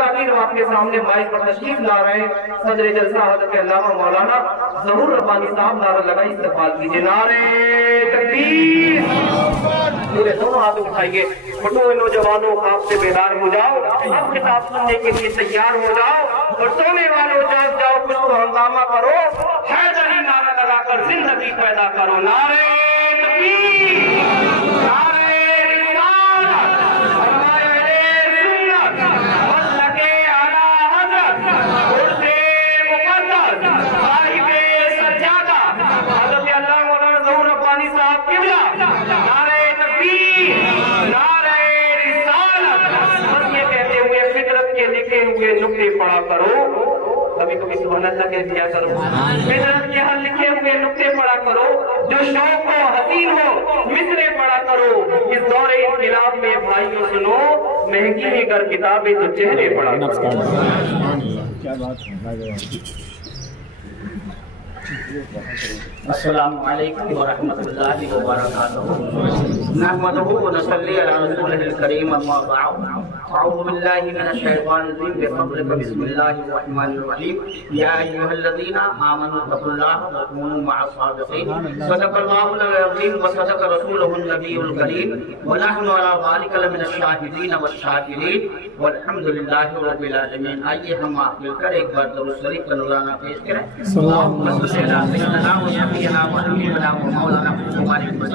آپ کے سامنے مائک پر تشریف لا رہے ہیں صدر جلسہ حضرت علامہ مولانا ظہور ربانی صاحب، نعرہ لگائی استقبال کیجیے، نعرہ تکبیر۔ میرے دونوں ہاتھ اٹھائیے، بٹوئے نوجوانوں آپ سے بیدار ہو جاؤ، اب خطاب سننے کے لیے تیار ہو جاؤ، اور سونے والوں جاگ جاؤ، کچھ تو ہنگامہ کرو، حیدری نعرہ لگا کر زندگی پیدا کرو، نعرہ تکبیر، نعرہ نکتے پڑا کرو، کبھی کبھی سبحان اللہ کہہ دیا کرو، فطرت کے ہاں لکھے ہوئے نکتے پڑا کرو، جو شوق ہو حسین ہو مصرے پڑا کرو، اس دور انقلاب میں بھائیوں سنو، مہنگی ہی گر کتابیں تو چہرے پڑا کرو۔ السلام علیکم ورحمۃ اللہ وبرکاتہ۔ نحمدہ ونصلی علی رسولہ الکریم، اما بعد، اعوذ باللہ من الشیطان الرجیم، بفضلک بسم اللہ الرحمن الرحیم، یا ایھا الذین آمنوا اتقوا اللہ وکونوا مع الصادقین، صدق اللہ العظیم وصدق رسولہ النبی الکریم، ونحن علی ذلک لمن الشاہدین والشاکرین، والحمد للہ رب العالمین۔ آئیے ہم آپ مل کر ایک بار درود شریف کا نذرانہ پیش کریں۔ اللہم صل علی سیدنا و نبینا و حبیبنا و مولانا محمد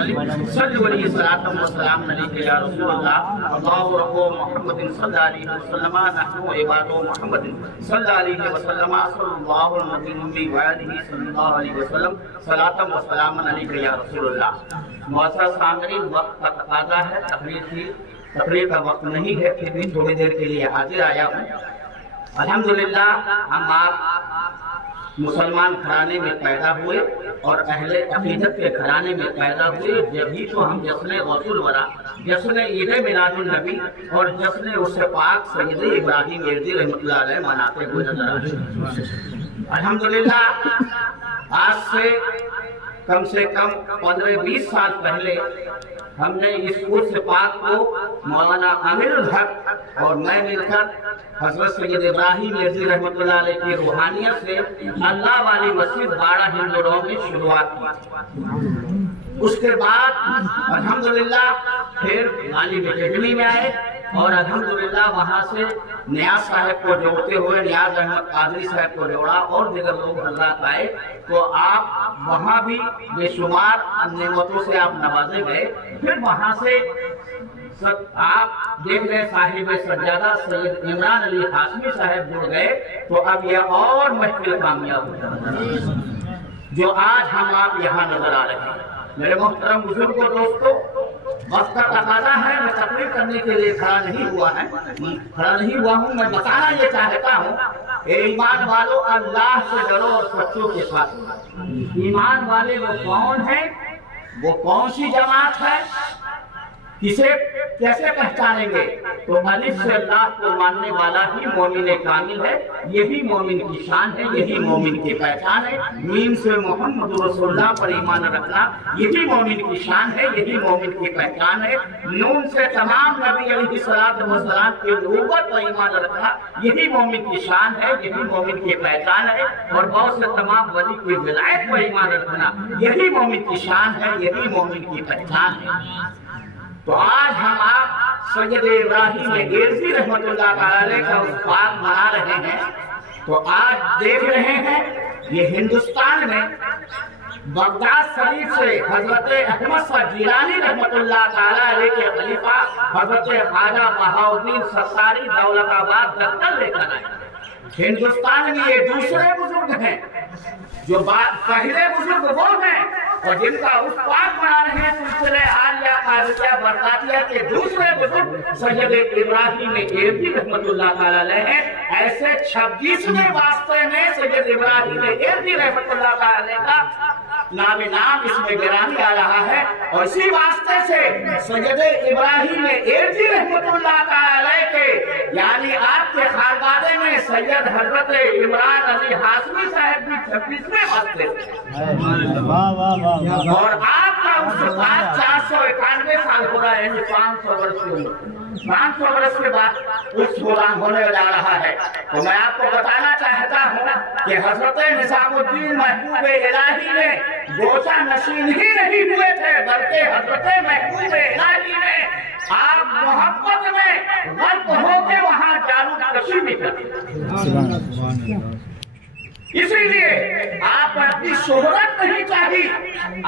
صلو علیہ الصلاۃ والسلام علیک یا رسول اللہ، اللہ رب محمد صلی اللہ علیہ وسلم، نحن عباد محمد صلی اللہ علیہ وسلم، صلی اللہ علیہ وآلہ صلی اللہ علیہ وسلم، صلاۃ و سلام علیک یا رسول اللہ۔ معزز سامعین، وقت کا تقاضا ہے، تقریر کا وقت نہیں ہے، پھر بھی تھوڑی دیر کے لیے حاضر آیا ہوں۔ الحمدللہ ہم آپ مسلمان گھرانے میں پیدا ہوئے اور اہل عقیدت کے گھرانے میں پیدا ہوئے، جبھی تو ہم جشن غوث الورا، جشن عید میلاد النبی اور جشن عرس پاک سید ابراہیم یزدی رحمۃ اللہ علیہ مناتے ہوئے نظر آتے ہیں۔ الحمدللہ آج سے کم 15-20 سال پہلے ہم نے اس عرس پاک کو مولانا امیر الحق اور میں مل کر حضرت سید ابراہیم یزدی رحمۃ اللہ علیہ کی روحانیت سے اللہ والی مسجد باڑہ ہندوڑوں میں شروعات کی۔ اس کے بعد الحمدللہ پھر غالب اکیڈمی میں آئے اور الحمدللہ وہاں سے نیاز صاحب کو جوڑتے ہوئے نیاز احمد قادری صاحب کو جوڑا اور دیگر لوگ حضرات آئے، تو آپ وہاں بھی بے شمار نعمتوں سے آپ نوازے گئے۔ پھر وہاں سے آپ دیکھ رہے صاحب سجادہ سید عمران علی ہاشمی صاحب جڑ گئے، تو اب یہ اور محفل کامیاب ہو جاتا جو آج ہم آپ یہاں نظر آ رہے ہیں۔ میرے محترم بزرگوں دوستو، وقت کا تقاضا ہے، میں تقریر کرنے کے لیے کھڑا نہیں ہوا ہوں، میں بتانا یہ چاہتا ہوں، ایمان والو اللہ سے ڈرو اور سچوں کے ساتھ۔ ایمان والے وہ کون ہیں، وہ کون سی جماعت ہے، کسے کیسے پہچانیں گے؟ تو الف سے اللہ کو ماننے والا ہی مومن کامل ہے، یہی مومن کی شان ہے، یہی مومن کی پہچان ہے۔ میم سے محمد رسول اللہ پر ایمان رکھنا یہی مومن کی شان ہے، یہی مومن کی پہچان ہے۔ نون سے تمام نبی علیہ السلام کی نبوت پر ایمان رکھنا یہی مومن کی شان ہے، یہی مومن کی پہچان ہے۔ اور بہت سے تمام ولی کی ولایت پر ایمان رکھنا یہی مومن کی شان ہے، یہی مومن کی پہچان ہے۔ تو آج ہم آپ سید ابراہیم یزدی رحمۃ اللہ علیہ کا اس پاک منا رہے ہیں، تو آج دیکھ رہے ہیں یہ ہندوستان میں بغداد شریف سے حضرت احمد شاہ جیلانی رحمۃ اللہ علیہ کے خلیفہ حضرت خواجہ بہاؤالدین ستاری دولت آباد دفتر لے کر آئے۔ ہندوستان میں یہ دوسرے بزرگ ہیں، جو پہلے بزرگ وہ ہیں اور جن کا اس پاک بنا رہے ہیں سلسلہ عالیہ قادریہ برقادیہ کے دوسرے بزرگ سید ابراہیم یزدی رحمۃ اللہ علیہ ہیں۔ ایسے 26ویں واسطے میں سید ابراہیم یزدی رحمۃ اللہ علیہ کا نام اس میں گرامی آ رہا ہے، اور اسی واسطے سے سید ابراہیم یزدی رحمۃ اللہ علیہ کے یعنی آپ کے خانقاہ میں سید حضرت عمران علی ہاشمی صاحب بھی 26ویں واسطے سے، اور آپ کا اس کے بعد 491 سال ہو رہا ہے، یعنی 500 برس کے بعد اس ہونے جا رہا تو میں آپ کو بتانا چاہتا ہوں کہ حضرت نظامالدین محبوب الہی نے گوشہ نشین ہی نہیں ہوئے تھے، بلکہ حضرت محبوب الہی نے آپ محبت میں غرق ہو کے وہاں جالوت کشی بھی کرتے۔ اسی لیے آپ اپنی شہرت نہیں چاہی،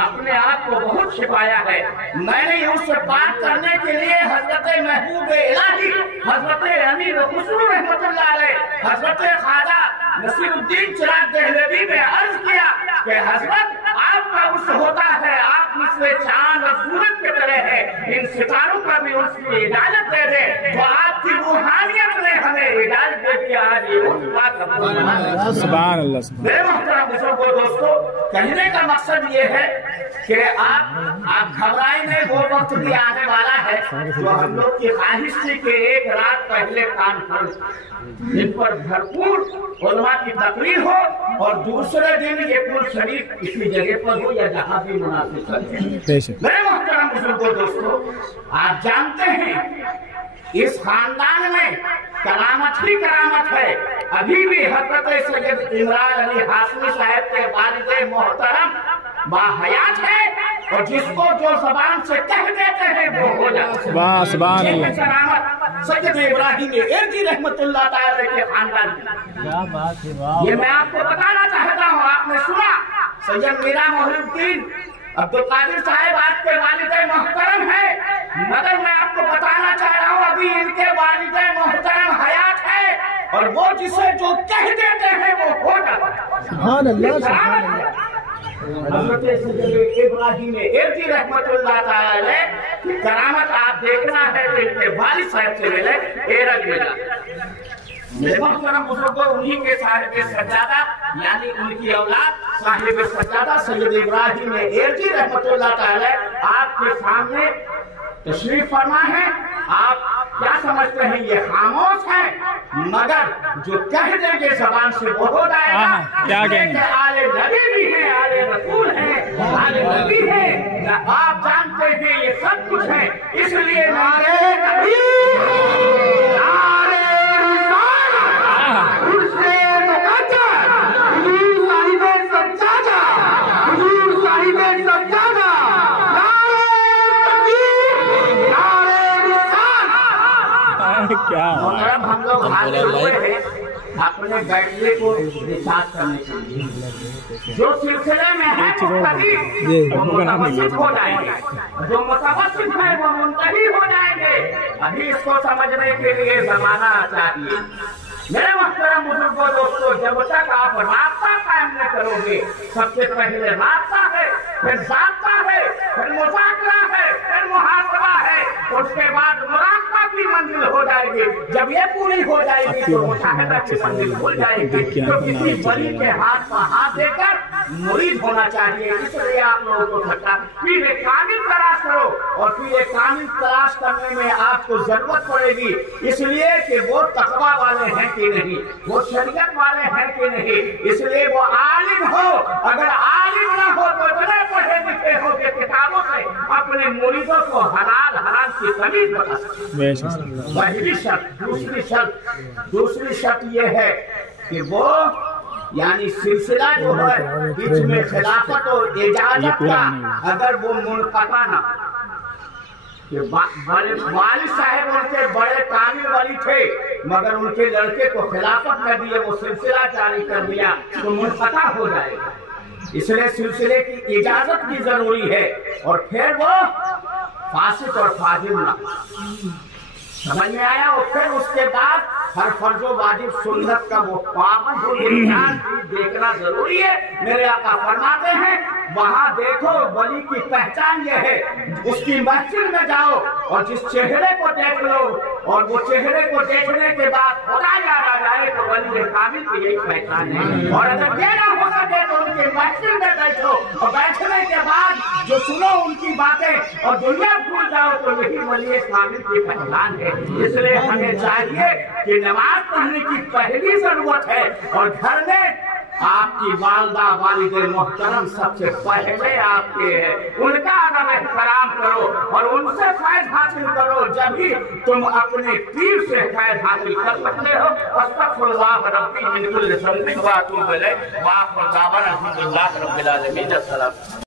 اپنے آپ کو بہت چھپایا ہے۔ میں نے اس سے بات کرنے کے لیے حضرت محبوب الہی حضرت امیر خسرو رحمت اللہ علیہ حضرت خواجہ نصیر الدین چراغ دہلوی میں عرض کیا کہ حضرت آپ کا عرص ہوتا ہے، آپ مثل چاند اور سورج کی طرح ہے، ان ستاروں کا بھی عرص کی اجازت دے دے تو آپ کی روحانیت نے ہمیں اجازت دے دیا۔ آج یہ عرص کا سبحان اللہ۔ میرے محترم بزرگوں دوستو، کہنے کا مقصد یہ ہے کہ آپ گھبرائیں نہیں، وہ وقت بھی آنے والا ہے جو ہم لوگ کی خواہش تھی کہ ایک رات پہلے کانفرنس جن پر بھرپور علماء کی تقریر ہو اور دوسرے دن یہ پور شریف کسی جگہ پر ہو یا جہاں بھی مناسب ہے۔ میرے محترم بزرگوں دوستو، آپ جانتے ہیں اس خاندان میں کرامت ہی کرامت ہے۔ ابھی بھی حضرت سید عمران علی ہاشمی صاحب کے والد محترم باحیات ہے اور جس کو جو زبان سے کہہ دیتے ہیں وہ ہو جاتا ہے۔ سبحان اللہ۔ کرامت سید ابراہیم ارجی رحمت اللہ تعالی کے خاندان کی، یہ میں آپ کو بتانا چاہتا ہوں۔ آپ نے سنا سید میرا محی الدین عبدالقادر صاحب آپ کے والد محترم ہیں، مگر میں آپ کو بتانا چاہ رہا ہوں ابھی ان کے والد محترم حیات ہے اور وہ جسے جو کہہ دیتے ہیں وہ ہو جاتا ہے۔ سبحان اللہ، سبحان اللہ۔ حضرت سید ابراہیم ارجی رحمت اللہ تعالی کی کرامت آپ دیکھنا ہے تو ان کے والد صاحب سے ملے ایرج ملا۔ میرے محترم بزرگوں، انہی کے صاحب سجادہ یعنی ان کی اولاد صاحب سجادہ سید ابراہیم ارجی رحمت اللہ تعالی آپ کے سامنے تشریف فرما ہے۔ آپ کیا سمجھتے ہیں یہ خاموش ہے، مگر جو کہہ دیں گے زبان سے وہ ہو جائے گا۔ کیا کہیں گے؟ آل نبی بھی ہے، آل رسول ہے، آل نبی ہے، آپ جانتے ہیں یہ سب کچھ ہے۔ اس لیے نعرہ تکبیر، نعرہ رسالت، عرص مقدس، حضور صاحب سجادہ، حضور صاحب سجادہ، کیا ہم لوگ حاضر ہوئے ہیں اپنے بیٹری کو ریچارج کرنے کے لیے۔ جو سلسلے میں ہے وہ متوسط ہو جائیں گے، جو متوسط ہے وہ منتہی ہو جائیں گے۔ ابھی اس کو سمجھنے کے لیے زمانہ چاہیے۔ میرے محترم بزرگوں دوستو، جب تک آپ رابطہ قائم نہ کرو گے، سب سے پہلے رابطہ ہے، پھر ضابطہ ہے، پھر مذاکرہ ہے، پھر محاسبہ ہے، اس کے بعد مراقبہ کی منزل ہو جائے گی۔ جب یہ پوری ہو جائے گی تو مشاہدہ کی منزل کھل جائے گی۔ تو کسی ولی کے ہاتھ پر ہاتھ دے کر مرید ہونا چاہیے۔ اس لیے آپ لوگوں کو سکتا پیر کامل تلاش کرو، اور پیر کامل تلاش کرنے میں آپ کو ضرورت پڑے گی، اس لیے کہ وہ تقویٰ والے ہیں کہ نہیں، وہ شریعت والے ہیں کہ نہیں، اس لیے وہ عالم ہو۔ اگر عالم نہ ہو تو اتنے پڑھے لکھے ہو کہ کتابوں سے اپنے مریدوں کو حلال حرام کی تمیز بتا سکتے۔ پہلی شرط۔ دوسری شرط یہ ہے کہ وہ یعنی سلسلہ جو ہے اس میں خلافت اور اجازت کا اگر وہ منقطع نہ، والد صاحب ان کے بڑے کامل ولی تھے مگر ان کے لڑکے کو خلافت نہ دیے، وہ سلسلہ جاری کر دیا تو منقطع ہو جائے گا۔ اس لیے سلسلے کی اجازت بھی ضروری ہے، اور پھر وہ فاسق اور فاجر نہ، سمجھ میں آیا؟ اور پھر اس کے بعد ہر فرض و واجب سنت کا وہ پابند ہو، دیکھنا ضروری ہے۔ میرے آقا فرماتے ہیں وہاں دیکھو ولی کی پہچان یہ ہے، اس کی مسجد میں جاؤ اور جس چہرے کو دیکھ لو اور وہ چہرے کو دیکھنے کے بعد خدا یاد آ جائے تو ولی کامل کی یہی پہچان ہے۔ اور اگر یہ نہ ہو سکے تو ان کی مسجد میں بیٹھو اور بیٹھنے کے بعد جو سنو ان کی باتیں اور دنیا بھول جاؤ تو یہی ولی کامل کی پہچان ہے۔ اس لیے ہمیں چاہیے کہ نماز پڑھنے کی پہلی ضرورت ہے اور گھر میں آپ کی والدہ والد محترم سب سے پہلے آپ کے ہیں، ان کا ادب احترام کرو اور ان سے فیض حاصل کرو، جبھی تم اپنے پیر سے فیض حاصل کر سکتے ہو۔ استغفر اللہ ربی من کل ذنب واتوب الیہ، وآخر دعوانا الحمدللہ رب العالمین۔ السلام